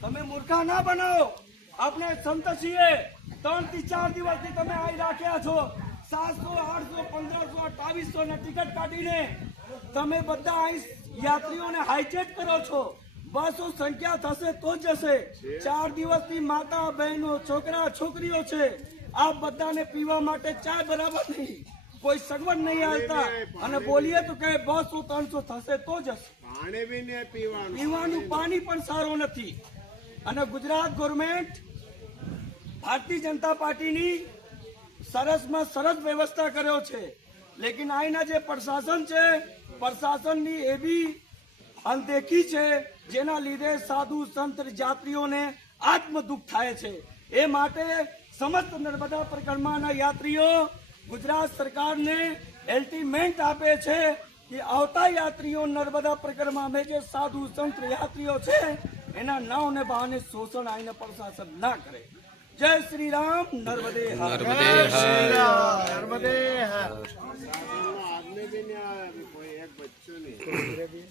તમે મૂર્ખા ના બનાવો। આપણે સંતસીએ 3 થી 4 દિવસથી તમે અહીં રાખ્યા છો। 700, 800, 1500, 2800 ને ટિકિટ કાઢીને તમે બધા અહીં યાત્રીઓને હાઈજેક કરો છો। બસો સંખ્યા થશે તો જશે। 4 દિવસથી માતા બહેનો છોકરા છોકરીઓ છે। આ બધાને પીવા માટે ચા બરાબર નહીં, કોઈ સગવડ નહીં હાલતા અને બોલીએ તો કે 200 300 થશે તો જશે। પાણી બી નહીં પીવાનું પાણી પણ સારું નથી। અને ગુજરાત ગવર્મેન્ટ ભારતીય જનતા પાર્ટીની સરસમાં સરસ વ્યવસ્થા કર્યો છે, લેકિન અહીંના જે પ્રશાસન છે પ્રશાસનની એવી અનદેખી છે જેના લીધે સાધુ સંત યાત્રીઓને આત્મ દુઃખ થાય છે। એ માટે સમસ્ત નર્મદા પરિક્રમાના યાત્રીઓ ગુજરાત સરકારને અલ્ટિમેન્ટ આપે છે કે આવતા યાત્રીઓ નર્મદા પરિક્રમામાં જે સાધુ સંત યાત્રીઓ છે એના નાવને બહાને શોષણ આવીને પ્રશાસન ના કરે। જય શ્રી રામ, નર્મદે હર। नर्मदे हर। आदमी भी नहीं आया, कोई एक बच्चों नहीं।